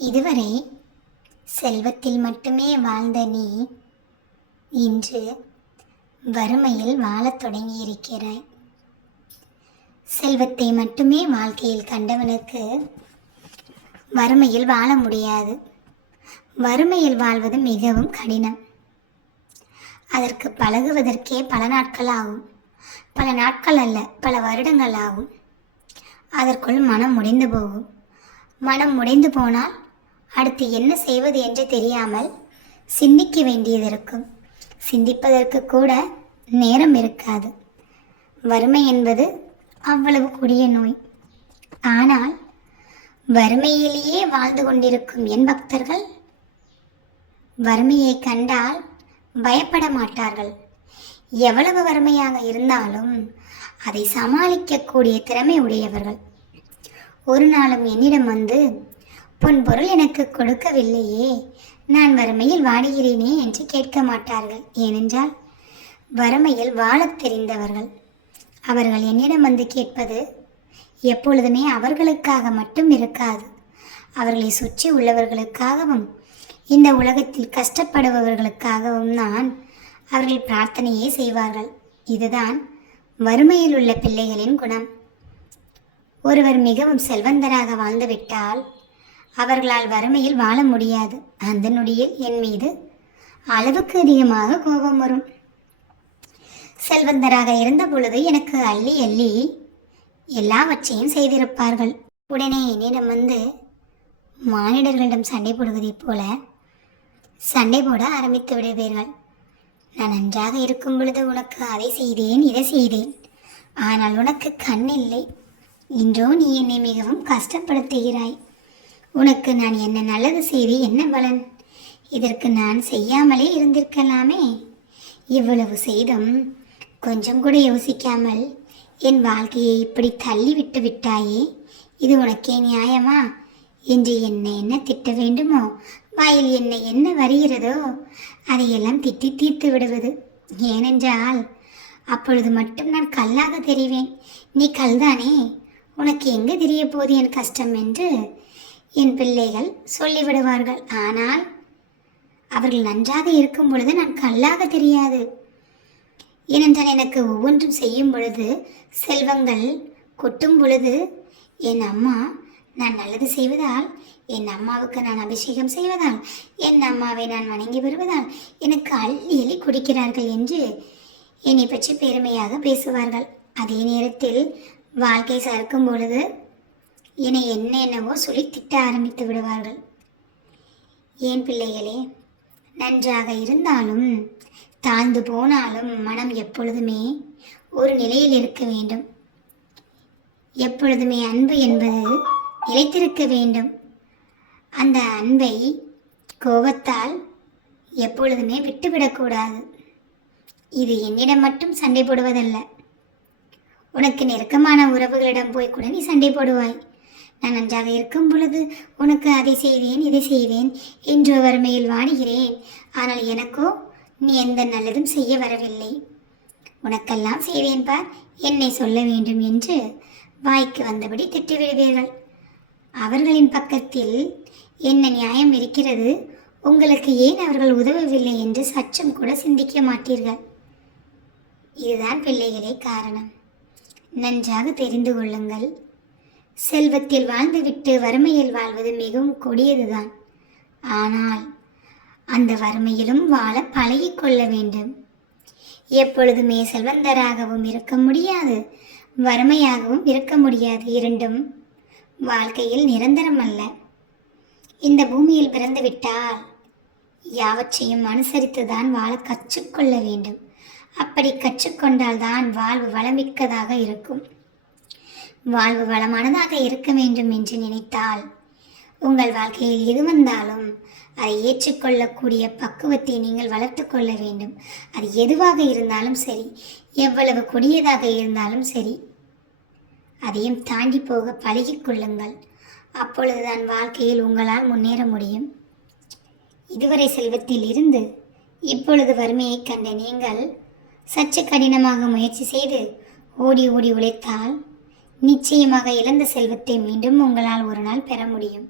இதுவரை செல்வத்தில் மட்டுமே வாழ்ந்த நீ இன்று வறுமையில் வாழத் தொடங்கியிருக்கிறாய். செல்வத்தை மட்டுமே வாழ்க்கையில் கண்டவனுக்கு வறுமையில் வாழ முடியாது. வறுமையில் வாழ்வது மிகவும் கடினம். அதற்கு பழகுவதற்கே பல நாட்கள் ஆகும். பல நாட்கள் அல்ல, பல வருடங்கள் ஆகும். அதற்குள் மனம் முடிந்து போகும். மனம் முடிந்து போனால் அடுத்து என்ன செய்வது என்று தெரியாமல் சிந்திக்க வேண்டியது இருக்கும். சிந்திப்பதற்கு கூட நேரம் இருக்காது. வறுமை என்பது அவ்வளவு கொடிய நோய். ஆனால் வறுமையிலேயே வாழ்ந்து கொண்டிருக்கும் என் பக்தர்கள் வறுமையை கண்டால் பயப்பட மாட்டார்கள். எவ்வளவு வறுமையாக இருந்தாலும் அதை சமாளிக்கக்கூடிய திறமை உடையவர்கள். ஒரு நாளும் என்னிடம் வந்து பொன்பொருள் எனக்கு கொடுக்கவில்லையே, நான் வறுமையில் வாடுகிறேனே என்று கேட்க மாட்டார்கள். ஏனென்றால் வறுமையில் வாழத் தெரிந்தவர்கள். அவர்கள் என்னிடம் வந்து கேட்பது எப்பொழுதுமே அவர்களுக்காக மட்டும் இருக்காது. அவர்களை சுற்றி உள்ளவர்களுக்காகவும் இந்த உலகத்தில் கஷ்டப்படுபவர்களுக்காகவும் தான் அவர்கள் பிரார்த்தனையே செய்வார்கள். இதுதான் வறுமையில் உள்ள பிள்ளைகளின் குணம். ஒருவர் மிகவும் செல்வந்தராக வாழ்ந்துவிட்டால் அவர்களால் வறுமையில் வாழ முடியாது. அந்த நொடியில் என் மீது அளவுக்கு அதிகமாக கோபம் வரும். செல்வந்தராக இருந்த பொழுது எனக்கு அள்ளி அள்ளி எல்லாவற்றையும் செய்திருப்பார்கள். உடனே என்னிடம் வந்து மானிடர்களிடம் சண்டை போடுவதைப் போல சண்டை போட ஆரம்பித்து விடுவீர்கள். நான் நன்றாக இருக்கும் பொழுது உனக்கு அதை செய்தேன், இதை செய்தேன். ஆனால் உனக்கு கண் இல்லை. இன்றோ நீ என்னை மிகவும் கஷ்டப்படுத்துகிறாய். உனக்கு நான் என்ன நல்லது செய்து என்ன பலன்? இதற்கு நான் செய்யாமலே இருந்திருக்கலாமே. இவ்வளவு செய்தும் கொஞ்சம் கூட யோசிக்காமல் என் வாழ்க்கையை இப்படி தள்ளிவிட்டு விட்டாயே, இது உனக்கே நியாயமா என்று என்ன திட்ட வேண்டுமோ, வாயில் என்ன வருகிறதோ அதையெல்லாம் திட்டி தீர்த்து விடுவது. ஏனென்றால் அப்பொழுது மட்டும் நான் கல்லாக தெரிவேன். நீ கல்தானே, உனக்கு எங்கே தெரிய போது என் கஷ்டம் என்று என் பிள்ளைகள் சொல்லிவிடுவார்கள். ஆனால் அவர்கள் நன்றாக இருக்கும் பொழுது நான் கல்லாக தெரியாது. ஏனென்றால் எனக்கு ஒவ்வொன்றும் செய்யும் பொழுது, செல்வங்கள் கொட்டும் பொழுது, என் அம்மா நான் நல்லது செய்வதால், என் அம்மாவுக்கு நான் அபிஷேகம் செய்வதால், என் அம்மாவை நான் வணங்கி வருவதால் எனக்கு அள்ளி அள்ளி குடிக்கிறார்கள் என்று என்னை பற்றி பெருமையாக பேசுவார்கள். அதே நேரத்தில் வாழ்க்கை சறுக்கும் பொழுது என்னை என்னவோ சொல்லி திட்ட ஆரம்பித்து விடுவார்கள். ஏன் பிள்ளைகளே, நன்றாக இருந்தாலும் தாழ்ந்து போனாலும் மனம் எப்பொழுதுமே ஒரு நிலையில் இருக்க வேண்டும். எப்பொழுதுமே அன்பு என்பது நிலைத்திருக்க வேண்டும். அந்த அன்பை கோபத்தால் எப்பொழுதுமே விட்டுவிடக்கூடாது. இது என்னிடம் மட்டும் சண்டை போடுவதல்ல. உனக்கு நெருக்கமான உறவுகளிடம் போய் கூட நீ சண்டை போடுவாய். நான் நன்றாக இருக்கும் பொழுது உனக்கு அதை செய்தேன், இதை செய்தேன் என்று வறுமையில் வாடுகிறேன். ஆனால் எனக்கோ நீ எந்த நல்லதும் செய்ய வரவில்லை. உனக்கெல்லாம் செய்தேன் பார், என்னை சொல்ல வேண்டும் என்று வாய்க்கு வந்தபடி திட்டிவிடுவீர்கள். அவர்களின் பக்கத்தில் என்ன நியாயம் இருக்கிறது? உங்களுக்கு ஏன் அவர்கள் உதவவில்லை என்று சற்றும் கூட சிந்திக்க மாட்டீர்கள். இதுதான் பிள்ளைகளே காரணம். நன்றாக தெரிந்து கொள்ளுங்கள். செல்வத்தில் வாழ்ந்துவிட்டு வறுமையில் வாழ்வது மிகவும் கொடியதுதான். ஆனால் அந்த வறுமையிலும் வாழ பழகிக்கொள்ள வேண்டும். எப்பொழுதுமே செல்வந்தராகவும் இருக்க முடியாது, வறுமையாகவும் இருக்க முடியாது. இரண்டும் வாழ்க்கையில் நிரந்தரம் அல்ல. இந்த பூமியில் பிறந்துவிட்டால் யாவற்றையும் அனுசரித்துதான் வாழ கற்றுக்கொள்ள வேண்டும். அப்படி கற்றுக்கொண்டால்தான் வாழ்வு வளமிக்கதாக இருக்கும். வாழ்வு வளமானதாக இருக்க வேண்டும் என்று நினைத்தால் உங்கள் வாழ்க்கையில் எது வந்தாலும் அதை ஏற்றுக்கொள்ளக்கூடிய பக்குவத்தை நீங்கள் வளர்த்து கொள்ள வேண்டும். அது எதுவாக இருந்தாலும் சரி, எவ்வளவு கொடியதாக இருந்தாலும் சரி, அதையும் தாண்டி போக பழகிக்கொள்ளுங்கள். அப்பொழுதுதான் வாழ்க்கையில் உங்களால் முன்னேற முடியும். இதுவரை செல்வத்தில் இருந்து இப்பொழுது வறுமையை கண்ட நீங்கள் சற்று கடினமாக முயற்சி செய்து ஓடி ஓடி உழைத்தால் நிச்சயமாக இழந்த செல்வத்தை மீண்டும் உங்களால் ஒரு நாள் பெற முடியும்.